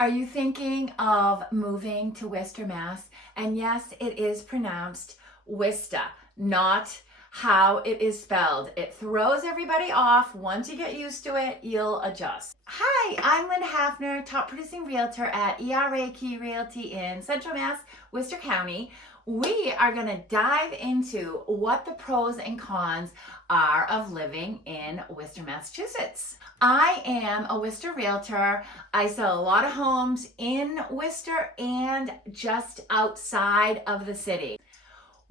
Are you thinking of moving to Worcester, Mass? And yes, it is pronounced Worcester, not how it is spelled. It throws everybody off. Once you get used to it, you'll adjust. Hi, I'm Linda Hafner, top producing realtor at ERA Key Realty in Central Mass, Worcester County. We are going to dive into what the pros and cons are of living in Worcester, Massachusetts. I am a Worcester realtor. I sell a lot of homes in Worcester and just outside of the city.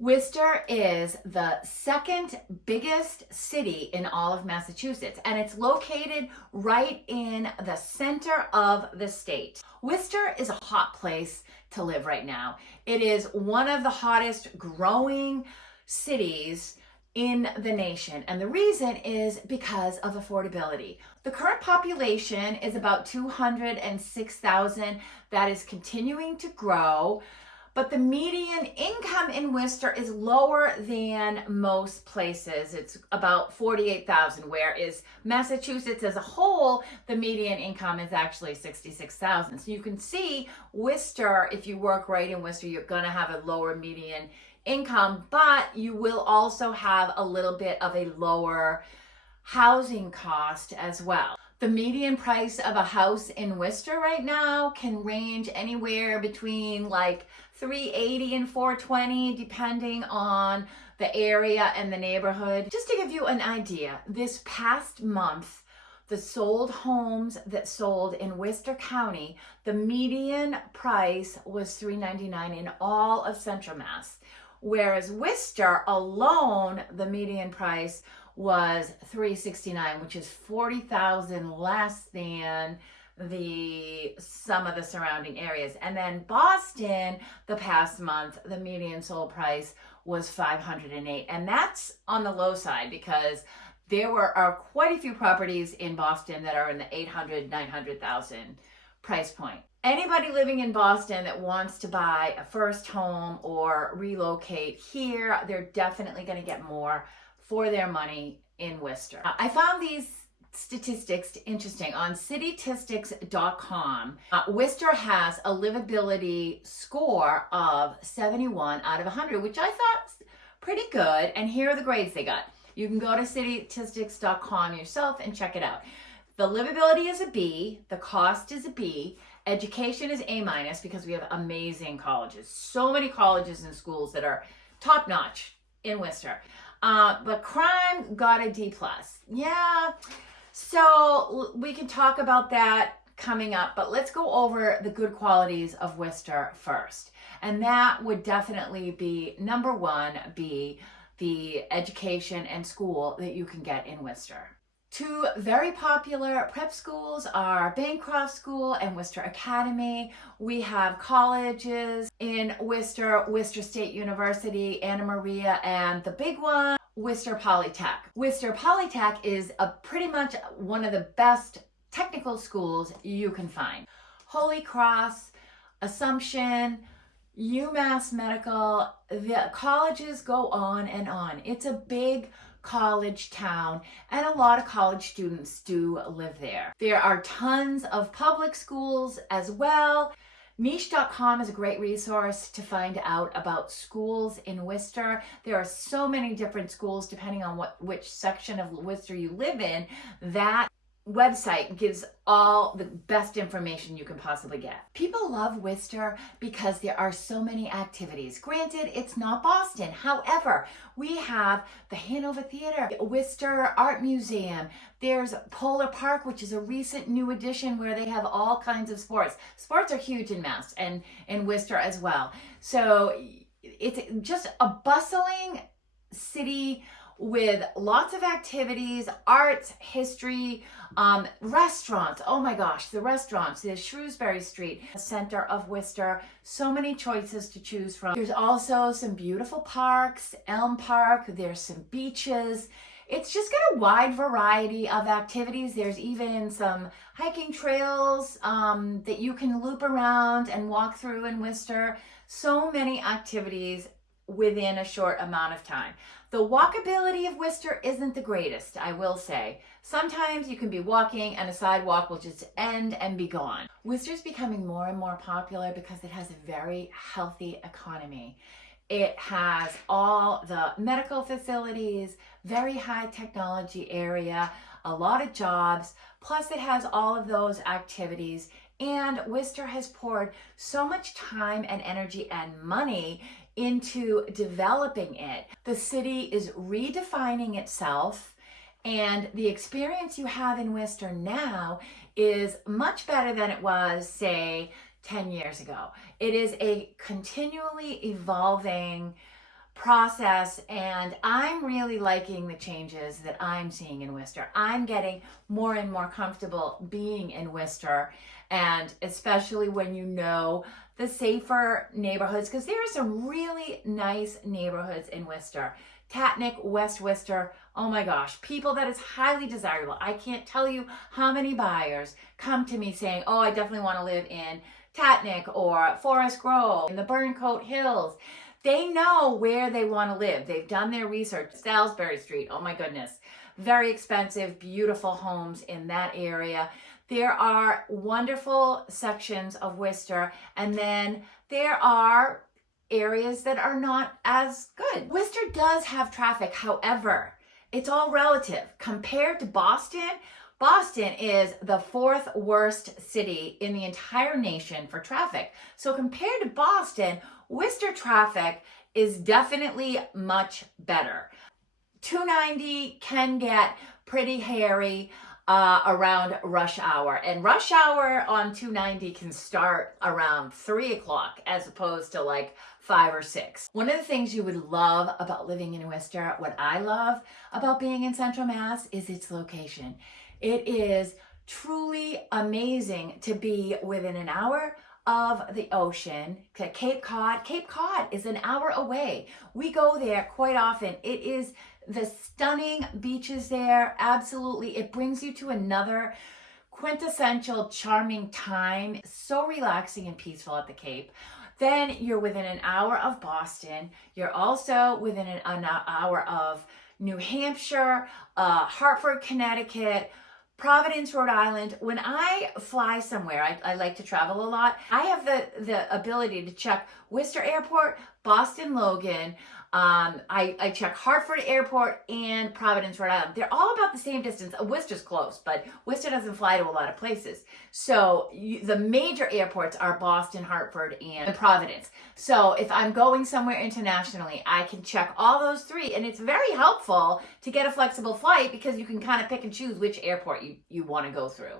Worcester is the second biggest city in all of Massachusetts, and it's located right in the center of the state. Worcester is a hot place to live right now. It is one of the hottest growing cities in the nation, and the reason is because of affordability. The current population is about 206,000. That is continuing to grow. But the median income in Worcester is lower than most places. It's about 48,000, whereas Massachusetts as a whole, the median income is actually 66,000. So you can see Worcester, if you work right in Worcester, you're gonna have a lower median income, but you will also have a little bit of a lower housing cost as well. The median price of a house in Worcester right now can range anywhere between like $380 and $420, depending on the area and the neighborhood. Just to give you an idea, this past month, the sold homes that sold in Worcester County, the median price was $399 in all of Central Mass. Whereas Worcester alone, the median price was $369, which is $40,000 less than some of the surrounding areas. And then Boston, the past month, the median sold price was $508, and that's on the low side because there are quite a few properties in Boston that are in the $800,000, $900,000 price point. Anybody living in Boston that wants to buy a first home or relocate here, they're definitely going to get more for their money in Worcester. I found these statistics interesting on citytistics.com. Worcester has a livability score of 71 out of 100, which I thought was pretty good. And here are the grades they got. You can go to citytistics.com yourself and check it out. The livability is a B, the cost is a B, education is A- because we have amazing colleges. So many colleges and schools that are top notch in Worcester. But crime got a D+. Yeah, so we can talk about that coming up, but let's go over the good qualities of Worcester first. And that would definitely be number one, be the education and school that you can get in Worcester. Two very popular prep schools are Bancroft School and Worcester Academy. We have colleges in Worcester, Worcester State University, Anna Maria, and the big one, Worcester Polytech. Worcester Polytech is pretty much one of the best technical schools you can find. Holy Cross, Assumption, UMass Medical, the colleges go on and on. It's a big college town, and a lot of college students do live there. There are tons of public schools as well. Niche.com is a great resource to find out about schools in Worcester. There are so many different schools depending on which section of Worcester you live in. That website gives all the best information you can possibly get. People love Worcester because there are so many activities. Granted, it's not Boston. However, we have the Hanover Theater, Worcester Art Museum. There's Polar Park, which is a recent new addition where they have all kinds of sports. Sports are huge in Mass and in Worcester as well. So it's just a bustling city with lots of activities, arts, history, restaurants. Oh my gosh, the restaurants. There's Shrewsbury Street, center of Worcester. So many choices to choose from. There's also some beautiful parks, Elm Park. There's some beaches. It's just got a wide variety of activities. There's even some hiking trails that you can loop around and walk through in Worcester. So many activities within a short amount of time. The walkability of Worcester isn't the greatest, I will say. Sometimes you can be walking and a sidewalk will just end and be gone. Worcester's becoming more and more popular because it has a very healthy economy. It has all the medical facilities, very high technology area, a lot of jobs, plus it has all of those activities. And Worcester has poured so much time and energy and money into developing it. The city is redefining itself, and the experience you have in Worcester now is much better than it was, say, 10 years ago. It is a continually evolving process, and I'm really liking the changes that I'm seeing in Worcester. I'm getting more and more comfortable being in Worcester, and especially when you know the safer neighborhoods, because there are some really nice neighborhoods in Worcester. Tatnuck, West Worcester, oh my gosh, people that is highly desirable. I can't tell you how many buyers come to me saying, oh, I definitely want to live in Tatnuck or Forest Grove, in the Burncoat Hills. They know where they want to live. They've done their research. Salisbury Street, oh my goodness. Very expensive, beautiful homes in that area. There are wonderful sections of Worcester, and then there are areas that are not as good. Worcester does have traffic, however, it's all relative. Compared to Boston, Boston is the fourth worst city in the entire nation for traffic. So compared to Boston, Worcester traffic is definitely much better. 290 can get pretty hairy around rush hour, and rush hour on 290 can start around 3 o'clock as opposed to like 5 or 6. One of the things you would love about living in Worcester, what I love about being in Central Mass, is its location. It is truly amazing to be within an hour of the ocean. Cape Cod. Cape Cod is an hour away. We go there quite often. It is the stunning beaches there. Absolutely. It brings you to another quintessential charming time. So relaxing and peaceful at the Cape. Then you're within an hour of Boston. You're also within an hour of New Hampshire, Hartford, Connecticut, Providence, Rhode Island. When I fly somewhere, I like to travel a lot. I have the ability to check Worcester Airport, Boston Logan. I check Hartford Airport and Providence, Rhode Island. They're all about the same distance. Worcester's close, but Worcester doesn't fly to a lot of places. So the major airports are Boston, Hartford, and Providence. So if I'm going somewhere internationally, I can check all those three, and it's very helpful to get a flexible flight because you can kind of pick and choose which airport you want to go through.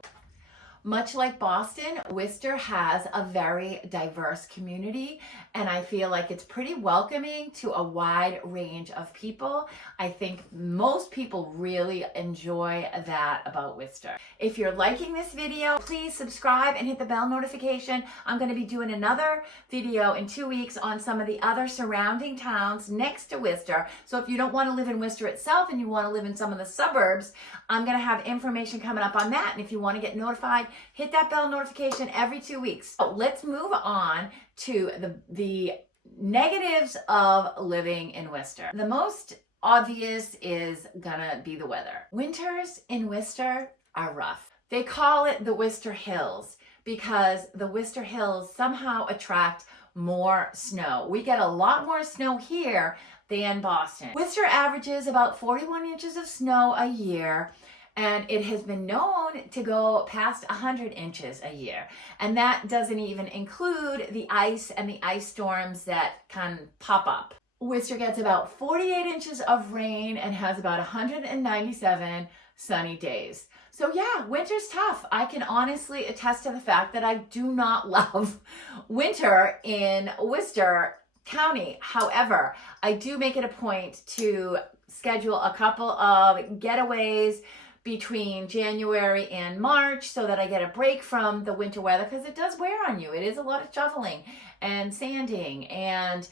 Much like Boston, Worcester has a very diverse community, and I feel like it's pretty welcoming to a wide range of people. I think most people really enjoy that about Worcester. If you're liking this video, please subscribe and hit the bell notification. I'm going to be doing another video in 2 weeks on some of the other surrounding towns next to Worcester. So if you don't want to live in Worcester itself and you want to live in some of the suburbs, I'm going to have information coming up on that. And if you want to get notified, hit that bell notification every 2 weeks. So let's move on to the negatives of living in Worcester. The most obvious is gonna be the weather. Winters in Worcester are rough. They call it the Worcester Hills because the Worcester Hills somehow attract more snow. We get a lot more snow here than Boston. Worcester averages about 41 inches of snow a year, and it has been known to go past 100 inches a year. And that doesn't even include the ice and the ice storms that can pop up. Worcester gets about 48 inches of rain and has about 197 sunny days. So yeah, winter's tough. I can honestly attest to the fact that I do not love winter in Worcester County. However, I do make it a point to schedule a couple of getaways between January and March so that I get a break from the winter weather, because it does wear on you. It is a lot of shoveling and sanding and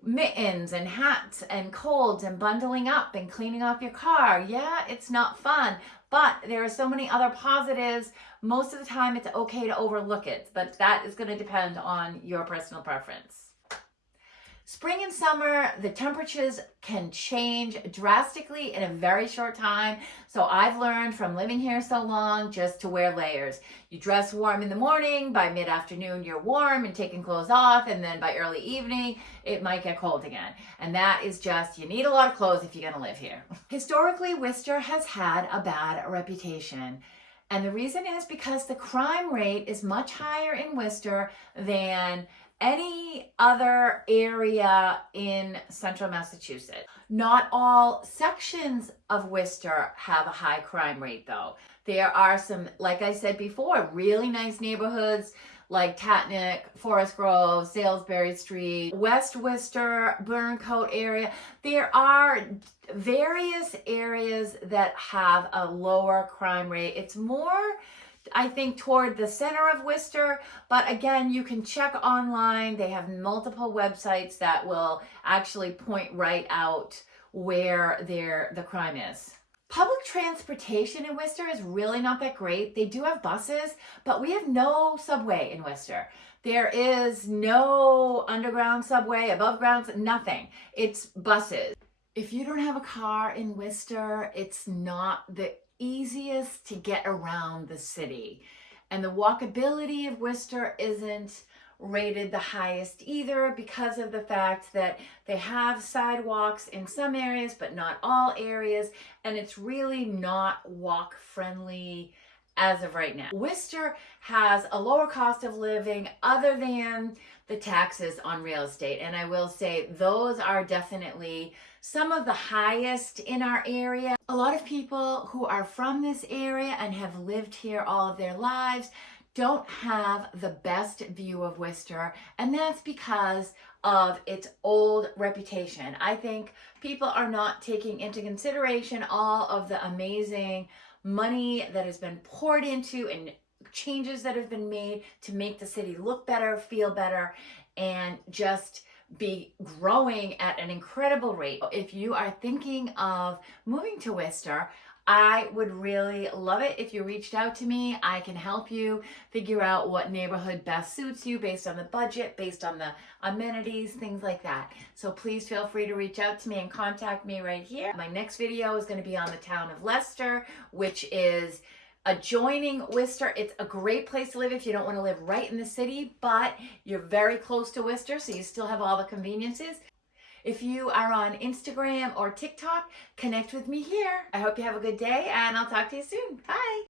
mittens and hats and colds and bundling up and cleaning off your car. Yeah, it's not fun, but there are so many other positives. Most of the time it's okay to overlook it, but that is going to depend on your personal preference. Spring and summer, the temperatures can change drastically in a very short time. So I've learned from living here so long just to wear layers. You dress warm in the morning, by mid-afternoon you're warm and taking clothes off, and then by early evening it might get cold again. And that is just, you need a lot of clothes if you're gonna live here. Historically, Worcester has had a bad reputation. And the reason is because the crime rate is much higher in Worcester than any other area in central Massachusetts. Not all sections of Worcester have a high crime rate though. There are some, like I said before, really nice neighborhoods like Tatnuck, Forest Grove, Salisbury Street, West Worcester, Burncoat area. There are various areas that have a lower crime rate. It's more, I think, toward the center of Worcester, but again, you can check online. They have multiple websites that will actually point right out where the crime is. Public transportation in Worcester is really not that great. They do have buses, but we have no subway in Worcester. There is no underground subway, above ground, nothing. It's buses. If you don't have a car in Worcester, it's not the easiest to get around the city. And the walkability of Worcester isn't rated the highest either because of the fact that they have sidewalks in some areas but not all areas, and it's really not walk friendly as of right now. Worcester has a lower cost of living other than the taxes on real estate, and I will say those are definitely some of the highest in our area. A lot of people who are from this area and have lived here all of their lives don't have the best view of Worcester, and that's because of its old reputation. I think people are not taking into consideration all of the amazing money that has been poured into and changes that have been made to make the city look better, feel better, and just be growing at an incredible rate. If you are thinking of moving to Worcester, I would really love it if you reached out to me. I can help you figure out what neighborhood best suits you based on the budget, based on the amenities, things like that. So please feel free to reach out to me and contact me right here. My next video is going to be on the town of Leicester, which is adjoining Worcester. It's a great place to live if you don't want to live right in the city, but you're very close to Worcester, so you still have all the conveniences. If you are on Instagram or TikTok, connect with me here. I hope you have a good day, and I'll talk to you soon. Bye.